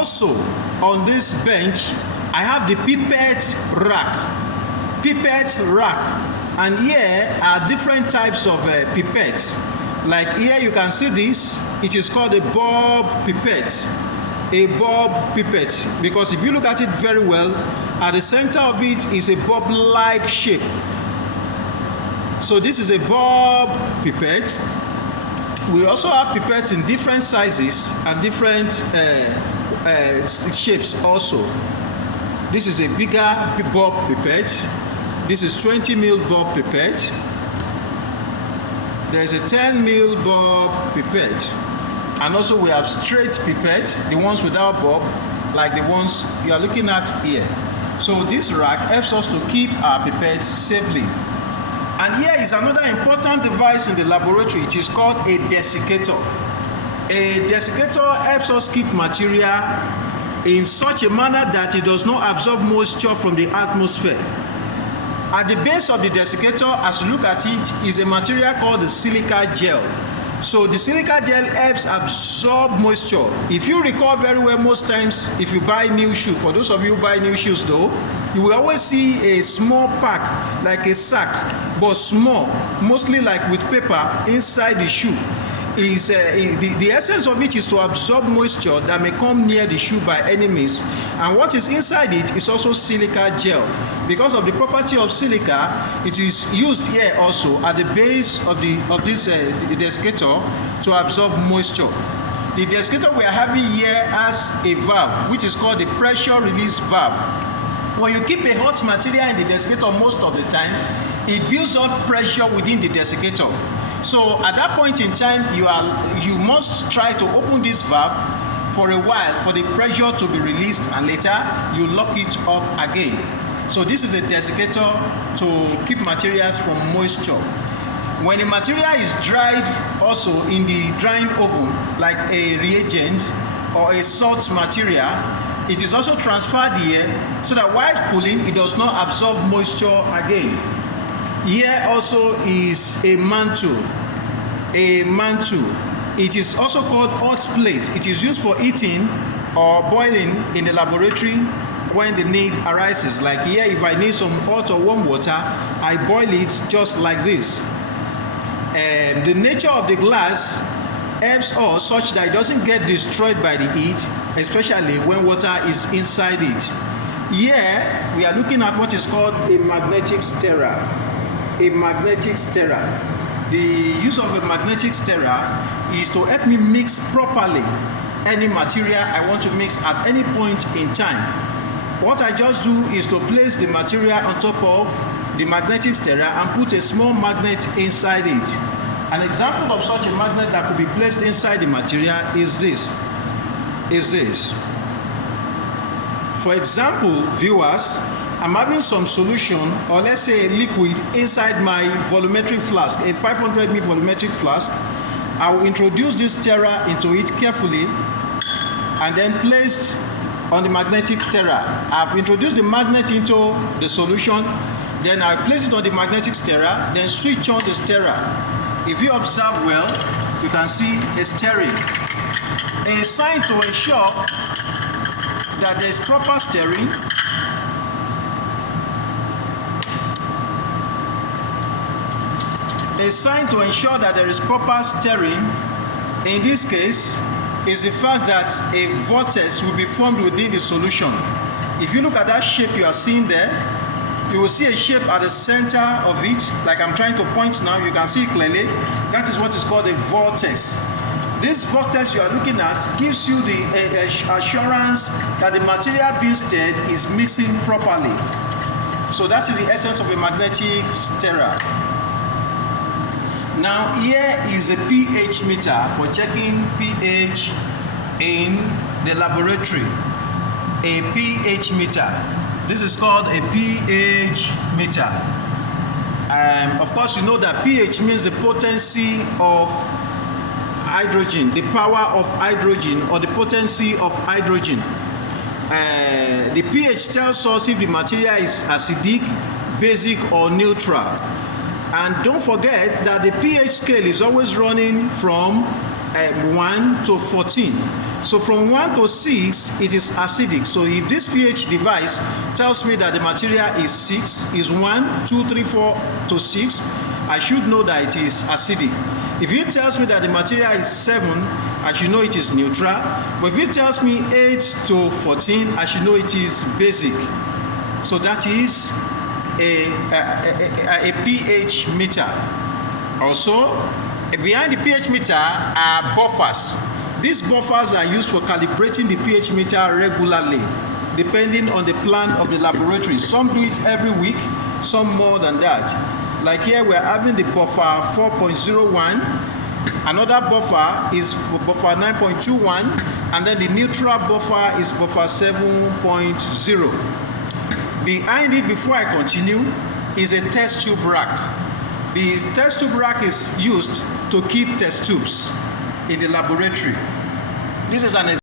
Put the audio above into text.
Also, on this bench, I have the pipette rack. And here are different types of pipettes. Like here you can see this, it is called a bulb pipette. A bulb pipette, because if you look at it very well, at the center of it is a bulb-like shape. So this is a bulb pipette. We also have pipettes in different sizes and different shapes also. This is a bigger bulb pipette. This is 20 ml bulb pipette. There is a 10 ml bulb pipette. And also we have straight pipettes, the ones without bulb, like the ones you are looking at here. So this rack helps us to keep our pipettes safely. And here is another important device in the laboratory. It is called a desiccator. A desiccator helps us keep material in such a manner that it does not absorb moisture from the atmosphere. At the base of the desiccator, as you look at it, is a material called the silica gel. So the silica gel helps absorb moisture. If you recall very well, most times if you buy new shoes, for those of you who buy new shoes though, you will always see a small pack, like a sack, but small, mostly like with paper inside the shoe. The essence of it is to absorb moisture that may come near the shoe by any means. And what is inside it is also silica gel. Because of the property of silica, it is used here also at the base of this desiccator to absorb moisture. The desiccator we are having here has a valve, which is called the pressure release valve. When you keep a hot material in the desiccator most of the time, it builds up pressure within the desiccator. So at that point in time, you must try to open this valve for a while for the pressure to be released, and later you lock it up again. So this is a desiccator to keep materials from moisture. When the material is dried also in the drying oven, like a reagent or a salt material, it is also transferred here so that while cooling, it does not absorb moisture again. Here also is a mantle. It is also called hot plate. It is used for heating or boiling in the laboratory when the need arises. Like here, if I need some hot or warm water, I boil it just like this. The nature of the glass helps us such that it doesn't get destroyed by the heat, especially when water is inside it. Here, we are looking at what is called a magnetic stirrer. The use of a magnetic stirrer is to help me mix properly any material I want to mix at any point in time. What I just do is to place the material on top of the magnetic stirrer and put a small magnet inside it. An example of such a magnet that could be placed inside the material is this. For example, viewers, I'm having some solution, or let's say a liquid, inside my volumetric flask, a 500 ml volumetric flask. I will introduce this stirrer into it carefully and then placed on the magnetic stirrer. I've introduced the magnet into the solution, then I place it on the magnetic stirrer, then switch on the stirrer. If you observe well, you can see a stirring. A sign to ensure that there is proper stirring in this case is the fact that a vortex will be formed within the solution. If you look at that shape you are seeing there, you will see a shape at the center of it, like I'm trying to point now. You can see it clearly. That is what is called a vortex. This vortex you are looking at gives you the assurance that the material being stirred is mixing properly. So that is the essence of a magnetic stirrer. Now here is a pH meter for checking pH in the laboratory. A pH meter. This is called a pH meter. Of course, you know that pH means the potency of hydrogen, the power of hydrogen, or the potency of hydrogen. The pH tells us if the material is acidic, basic, or neutral. And don't forget that the pH scale is always running from 1 to 14. So from 1 to 6, it is acidic. So if this pH device tells me that the material is 6, is 1, 2, 3, 4 to 6, I should know that it is acidic. If it tells me that the material is 7, I should know it is neutral. But if it tells me 8 to 14, I should know it is basic. So that is a pH meter. Also, behind the pH meter are buffers. These buffers are used for calibrating the pH meter regularly, depending on the plan of the laboratory. Some do it every week, some more than that. Like here, we're having the buffer 4.01. Another buffer is for buffer 9.21, and then the neutral buffer is buffer 7.0. Behind it, before I continue, is a test tube rack. The test tube rack is used to keep test tubes in the laboratory. This is an